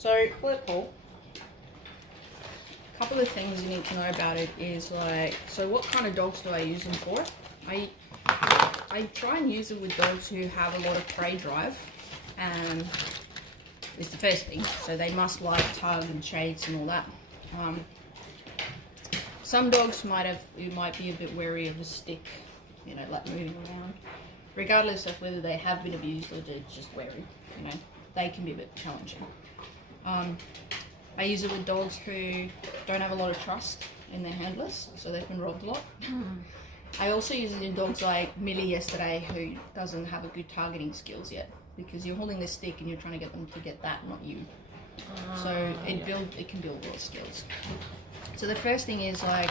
So, Flirt Pole. A couple of things you need to know about it is like, so what kind of dogs do I use them for? I try and use it with dogs who have a lot of prey drive, and it's the first thing. So they must like tug and chase and all that. Some dogs might be a bit wary of a stick, you know, like moving around, regardless of whether they have been abused or they're just wary. You know, they can be a bit challenging. I use it with dogs who don't have a lot of trust in their handlers, so they've been robbed a lot. I also use it in dogs like Millie yesterday, who doesn't have a good targeting skills yet, because you're holding the stick and you're trying to get them to get that, not you. So it can build a lot of skills. So the first thing is like,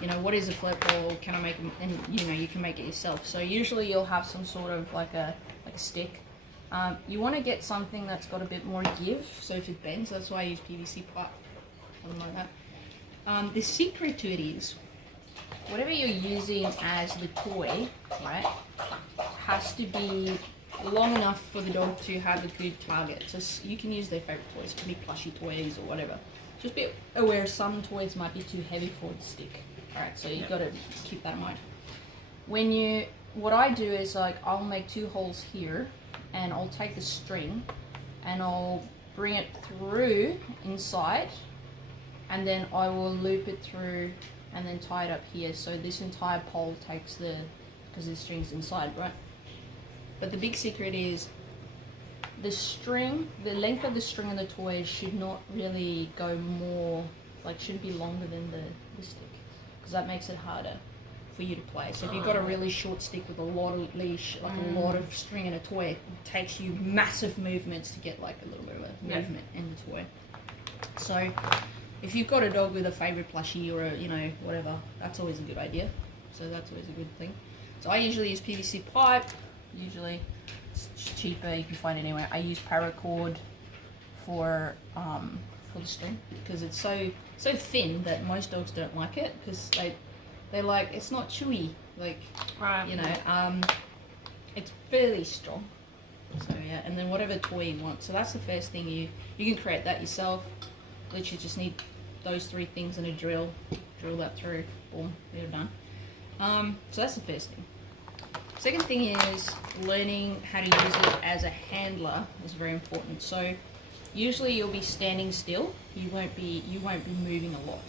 you know, what is a flirt pole? Can I make it? And you know, you can make it yourself. So usually you'll have some sort of like a stick. You want to get something that's got a bit more give, so if it bends, that's why I use PVC pipe, something like that. The secret to it is, whatever you're using as the toy, right, has to be long enough for the dog to have a good target. So you can use their favorite toys, it can be plushy toys or whatever. Just be aware some toys might be too heavy for the stick. Alright, so you've got to keep that in mind. What I do is like, I'll make 2 holes here, and I'll take the string and I'll bring it through inside, and then I will loop it through and then tie it up here. So this entire pole takes because the string's inside, right? But the big secret is the length of the string on the toy should not really go more, like shouldn't be longer than the stick, because that makes it harder for you to play. So if you've got a really short stick with a lot of leash, like a lot of string in a toy, it takes you massive movements to get like a little bit of a movement in the toy. So if you've got a dog with a favorite plushie or a, you know, whatever, that's always a good idea. So that's always a good thing. So I usually use PVC pipe. Usually it's cheaper, you can find it anywhere. I use paracord for the string, because it's so thin that most dogs don't like it, because they're like, it's not chewy, like, you know, it's fairly strong. So yeah, and then whatever toy you want. So that's the first thing, you can create that yourself. Literally just need those 3 things and a drill that through, boom, you're done. So that's the first thing. Second thing is learning how to use it as a handler is very important. So usually you'll be standing still, you won't be moving a lot.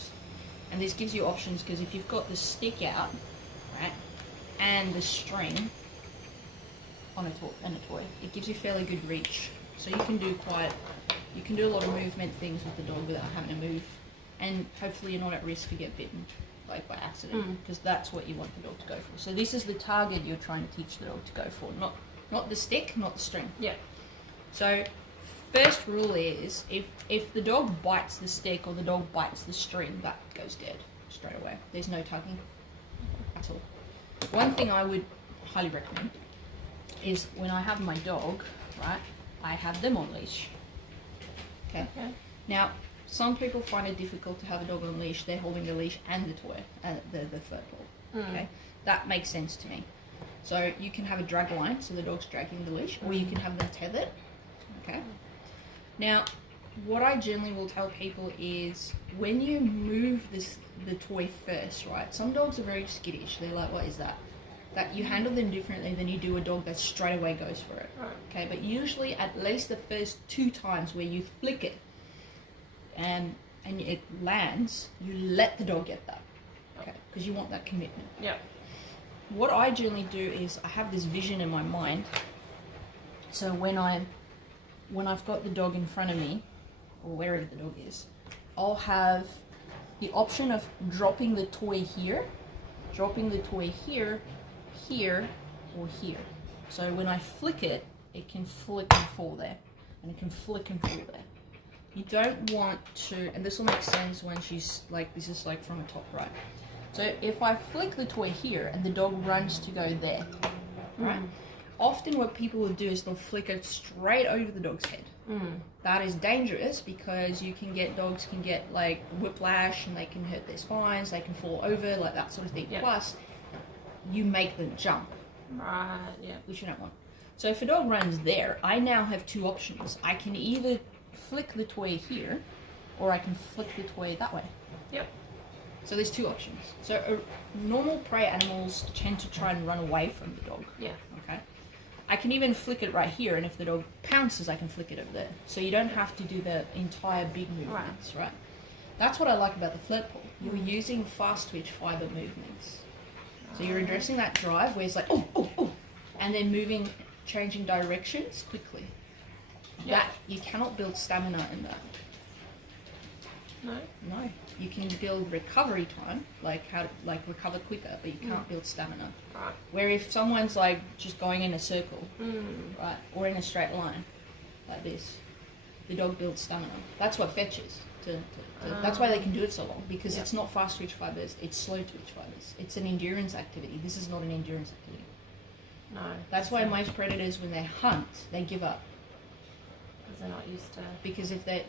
And this gives you options, because if you've got the stick out, right, and the string on a toy, it gives you fairly good reach. So you can do a lot of movement things with the dog without having to move, and hopefully you're not at risk to get bitten, like by accident, because that's what you want the dog to go for. So this is the target you're trying to teach the dog to go for, not the stick, not the string. Yeah. So first rule is, if the dog bites the stick or the dog bites the string, that goes dead straight away. There's no tugging at all. One thing I would highly recommend is when I have my dog, right, I have them on leash. Okay. Now, some people find it difficult to have a dog on leash. They're holding the leash and the toy, the flirt pole. Okay, that makes sense to me. So you can have a drag line, so the dog's dragging the leash, or you can have them tethered. Okay. Now, what I generally will tell people is, when you move the toy first, right? Some dogs are very skittish. They're like, what is that? That you handle them differently than you do a dog that straight away goes for it. Right. Okay, but usually at least the first 2 times where you flick it and it lands, you let the dog get that. Okay, because you want that commitment. Yeah. What I generally do is, I have this vision in my mind. So when I've got the dog in front of me, or wherever the dog is, I'll have the option of dropping the toy here, here, or here. So when I flick it, it can flick and fall there, and it can flick and fall there. You don't want to, and this will make sense when she's like, this is like from the top, right? So if I flick the toy here and the dog runs to go there, right? Often what people will do is they'll flick it straight over the dog's head. That is dangerous, because dogs can get like whiplash, and they can hurt their spines, they can fall over, like that sort of thing. Plus, you make them jump. Right, yeah. Which you don't want. So if a dog runs there, I now have 2 options. I can either flick the toy here, or I can flick the toy that way. Yep. So there's two options. So normal prey animals tend to try and run away from the dog. Yeah. Okay. I can even flick it right here, and if the dog pounces, I can flick it over there. So you don't have to do the entire big movements, right? That's what I like about the Flirt Pole. You're using fast twitch fiber movements. So you're addressing that drive where it's like, oh, oh, oh, and then moving, changing directions quickly. Yeah. That, you cannot build stamina in that. No. No. You can build recovery time, like how to recover quicker, but you can't build stamina. Right. Where if someone's like just going in a circle, right, or in a straight line, like this, the dog builds stamina. That's what fetches. That's why they can do it so long, because it's not fast twitch fibers, it's slow twitch fibers. It's an endurance activity. This is not an endurance activity. No. That's why most predators, when they hunt, they give up. Because they're not used to. Because if they're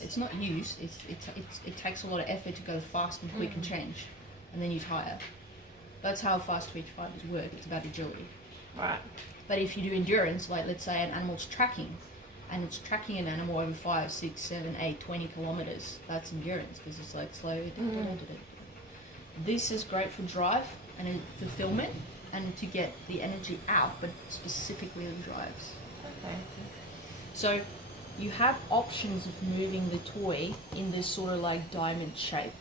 it's not used. It takes a lot of effort to go fast and quick and change, and then you tire. That's how fast twitch fibers work. It's about agility. Right. But if you do endurance, like let's say an animal's tracking, and it's tracking an animal over 5, 6, 7, 8, 20 kilometers, that's endurance, because it's like slow. This is great for drive and fulfillment, and to get the energy out, but specifically the drives. Okay. So you have options of moving the toy in this sort of like diamond shape,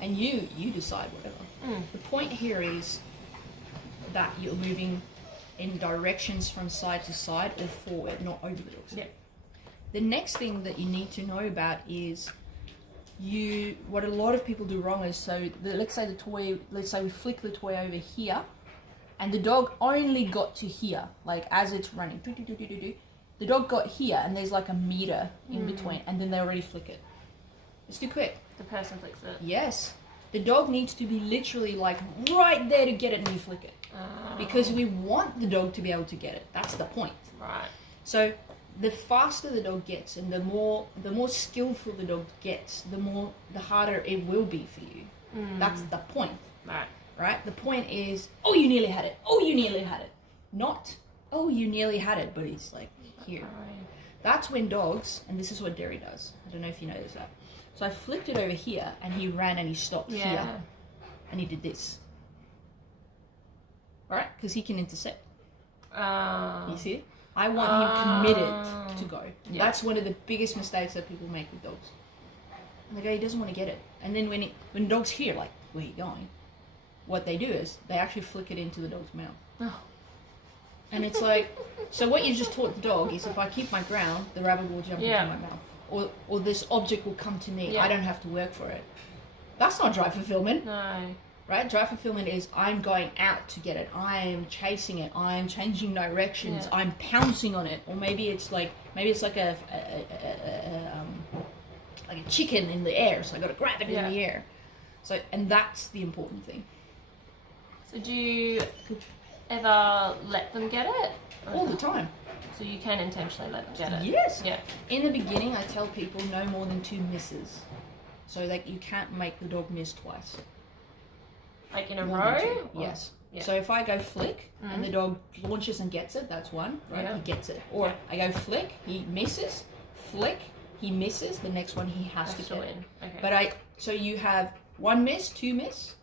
and you decide whatever. The point here is that you're moving in directions from side to side or forward, not over the dogs. Yep. The next thing that you need to know about is what a lot of people do wrong is, let's say we flick the toy over here, and the dog only got to here, like as it's running. The dog got here, and there's like a meter in between, and then they already flick it. It's too quick. The person flicks it. Yes. The dog needs to be literally like right there to get it, and you flick it. Because we want the dog to be able to get it. That's the point. Right. So the faster the dog gets, and the more skillful the dog gets, the harder it will be for you. That's the point. Right? The point is, oh, you nearly had it. Oh, you nearly had it. Not, oh, you nearly had it, but it's like here. Right. That's when dogs, and this is what Derry does. I don't know if you noticed that. So I flicked it over here, and he ran and he stopped here, and he did this. Right? Because he can intercept. You see it? I want him committed to go. Yeah. That's one of the biggest mistakes that people make with dogs. Like, oh, he doesn't want to get it. And then when dogs hear, like, where are you going? What they do is they actually flick it into the dog's mouth. Oh. And it's like, so what you just taught the dog is if I keep my ground, the rabbit will jump into my mouth. Or this object will come to me. I don't have to work for it. That's not drive fulfillment. No. Right? Drive fulfillment is I'm going out to get it. I am chasing it. I am changing directions. Yeah. I'm pouncing on it. Or maybe it's like a chicken in the air. So I got to grab it in the air. So, and that's the important thing. So do you ever let them get it? All the time. So you can intentionally let them get it? Yes. Yeah. In the beginning, I tell people no more than 2 misses. So that you can't make the dog miss twice. Like in a row? Yes. Yeah. So if I go flick and the dog launches and gets it, that's one, right? Yeah. He gets it. Or I go flick, he misses, flick, he misses, the next one he has to get it. Okay. But so you have 1 miss, 2 miss.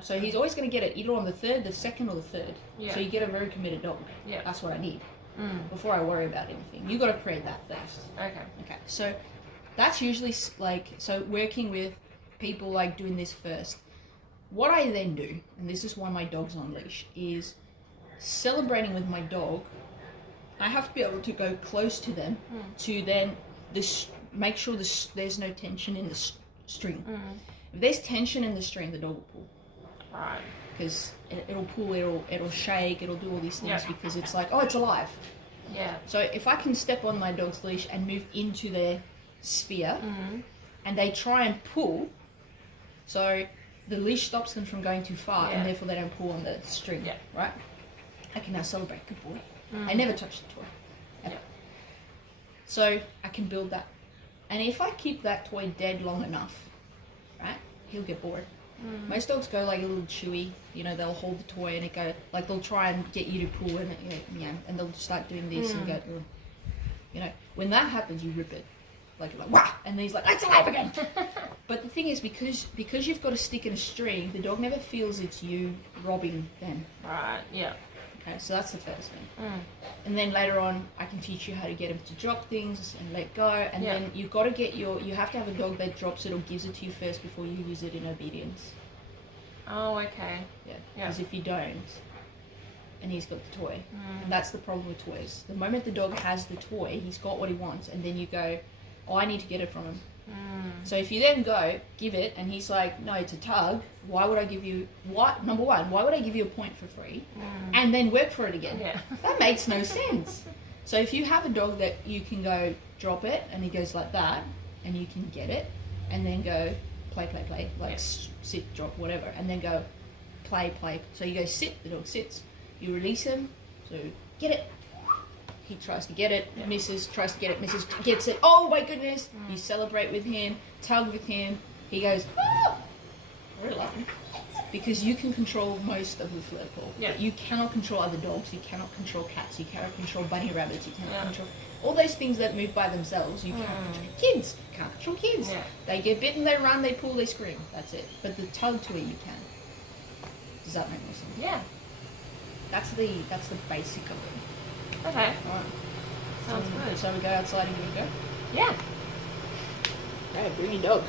So he's always going to get it either on the third, the second, or the third. Yeah. So you get a very committed dog. Yeah. That's what I need. Before I worry about anything. You got to create that first. Okay. So that's usually working with people like doing this first. What I then do, and this is why my dog's on leash, is celebrating with my dog. I have to be able to go close to them to then make sure there's no tension in the string. If there's tension in the string, the dog will pull. Right. Because it'll pull, it'll shake, it'll do all these things because it's like, oh, it's alive. Yeah. So if I can step on my dog's leash and move into their sphere, and they try and pull, so the leash stops them from going too far, and therefore they don't pull on the string, right? I can now celebrate, good boy. I never touch the toy, ever. So I can build that. And if I keep that toy dead long enough, right, he'll get bored. Most dogs go like a little chewy, they'll hold the toy and it go, like they'll try and get you to pull and and they'll start doing this and go, When that happens, you rip it. Like, you're like, wah! And then he's like, it's alive again! But the thing is, because you've got a stick and a string, the dog never feels it's you robbing them. Right, yeah. Okay, so that's the first thing. Mm. And then later on, I can teach you how to get him to drop things and let go. And Yeah. then you've got to get you have to have a dog that drops it or gives it to you first before you use it in obedience. Oh, okay. Yeah. Yeah. Because if you don't, and he's got the toy, Mm. and that's the problem with toys. The moment the dog has the toy, he's got what he wants, and then you go, oh, I need to get it from him. Mm. So if you then go, give it, and he's like, no, it's a tug, why would I give you, number one, why would I give you a point for free, and then work for it again? Yeah. That makes no sense. So if you have a dog that you can go, drop it, and he goes like that, and you can get it, and then go, play, like Yeah. sit, drop, whatever, and then go, play. So you go sit, the dog sits. You release him, so get it. He tries to get it, Yeah. misses, tries to get it, misses, gets it. Oh my goodness! You celebrate with him, tug with him. He goes, oh! I really like him. Because you can control most of the flirt pole. Yeah. But you cannot control other dogs, you cannot control cats, you cannot control bunny rabbits, you cannot Yeah. control all those things that move by themselves. You can't control kids. You can't control kids. Yeah. They get bitten, they run, they pull, they scream. That's it. But the tug toy you can. Does that make more sense? Yeah. That's the basic of it. Okay. Alright. Sounds good. So we go outside and we go. Yeah. Right, bring your dog.